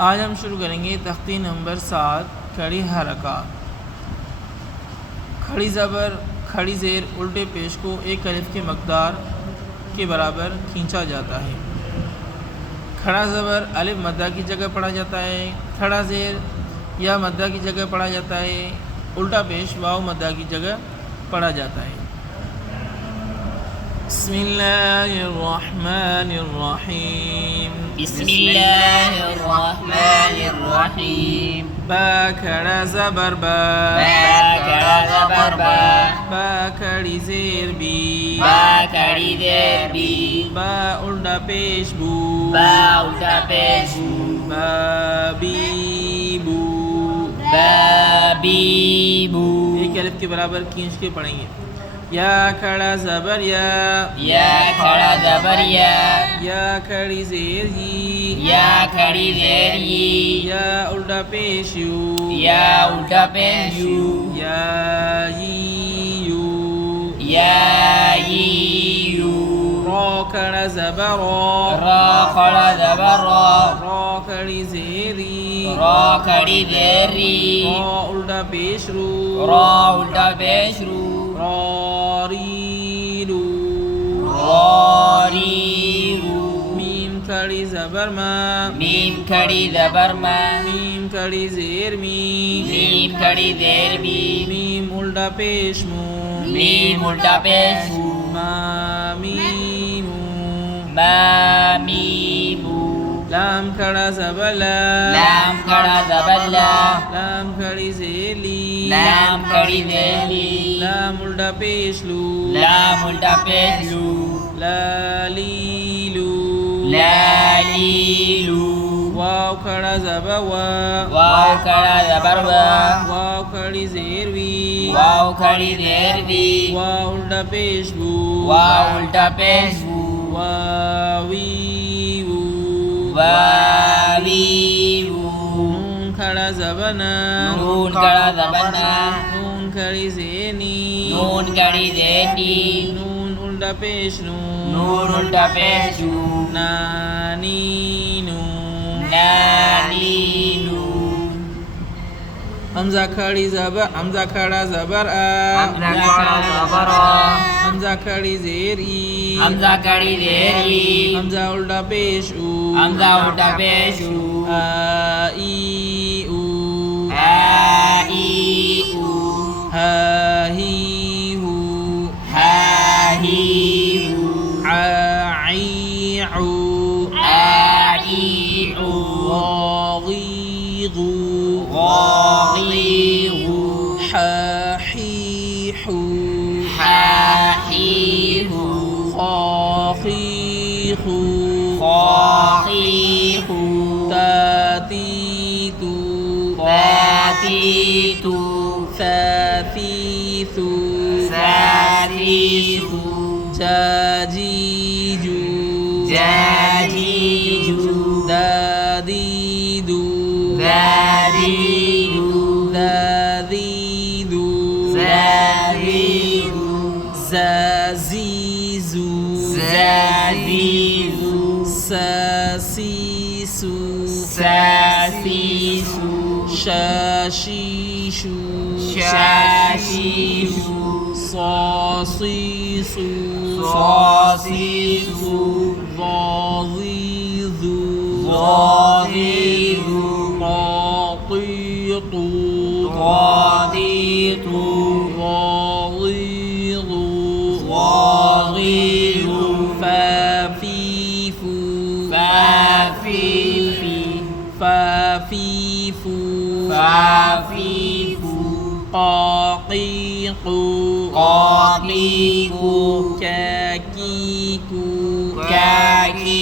آج ہم شروع کریں گے تختی نمبر 7 کھڑی حرکات۔ کھڑی زبر کھڑی زیر الٹے پیش کو ایک الف کے مقدار کے برابر کھینچا جاتا ہے۔ کھڑا زبر الف مدہ کی جگہ پڑھا جاتا ہے، کھڑا زیر یا مدہ کی جگہ پڑھا جاتا ہے، الٹا پیش واو مدہ کی جگہ پڑھا جاتا ہے۔ بسم اللہ الرحمن الرحیم، بسم اللہ الرحمن الرحیم۔ با کھڑا زبر با، با کھڑا زبر با، با کھڑی زیر بی، با کھڑی زیر بی، با الٹا پیش بو، با الٹا پیش بو، با بی بو۔ با بی بو۔ ایک الف کے برابر کھینچ کے پڑھیں گے۔ یا کھڑا زبر یا کھڑا زبر یا کھڑی زیر ی، یا کھڑی زیر ی، یا الٹا پیش یو، یا الٹا پیش یو، یا ی یو، یا ی یو۔ را کھڑا زبر را کھڑا زبر را، را کھڑی زیر ری، را کھڑی زیر ری، را الٹا پیش رو، را الٹا پیش رو، را ری رو، را ری رو۔ میم کھڑی زبر ما، میم کھڑی زبر ما، میم کھڑی زیر می، میم کھڑی زیر می، میم الٹا پیش مو، میم الٹا پیش مو، ما میمو، ما میمو۔ لام کھڑا زبر لا، لام کھڑا زبر لا، لام کھڑی زیر لی، لام کھڑی زیر لی، لام الٹا پیش لو، لام الٹا پیش لو، لا لی لو، لا لی لو۔ واو کھڑا زبر وا، واو کھڑا زبر وا، واو کھڑی زیر وی، واو کھڑی زیر وی، واو الٹا پیش بو، واو الٹا پیش وو، واوی وو، واوی وو۔ نون کھڑا زبر نا، نون کھڑا زبر نا، نون کھڑی زیر نی، نون کھڑی زیر نی، نون الٹا پیش نو، نون الٹا پیش نو، نانی نو، نانی نو۔ حمزہ کھڑی زبر، حمزہ کھڑا زبر آ، حمزہ کھڑا زبر آ، حمزہ کھڑی زیر ای، حمزہ کھڑی زیر ای، حمزہ الٹا پیش او، حمزہ الٹا پیش او، آ ای او، آ ای او، ہا ہی ہو، ہا ہی ہو، ع عی عو، آ ای او، غاغی غو، غاغی غو، حا حی حو، حا حی ہو، خا خی خو، خا خی خو، تا تی تو، تا تی تو، ثا ثی ثو، سا ثی ثو، جا جی جو، جا جی جو، دا دی دو، دا دی دو، دا دی دو، زا دی دو، زا زی زو، زا دی زو، سا سی سو، سا سی سو، شا شی شو، شا شی شو، صا سی سو، صا سی سو، ظا ظی ذو، ظا ظی ذو، طا طی طو، طا طی طو، ظا ظی ظو، ظا ظی ظو، فا فی فو، فا فی فی، فا فی فو، فا فی فو، قا قی قو، قا قی قو، کا کی کو، کا کی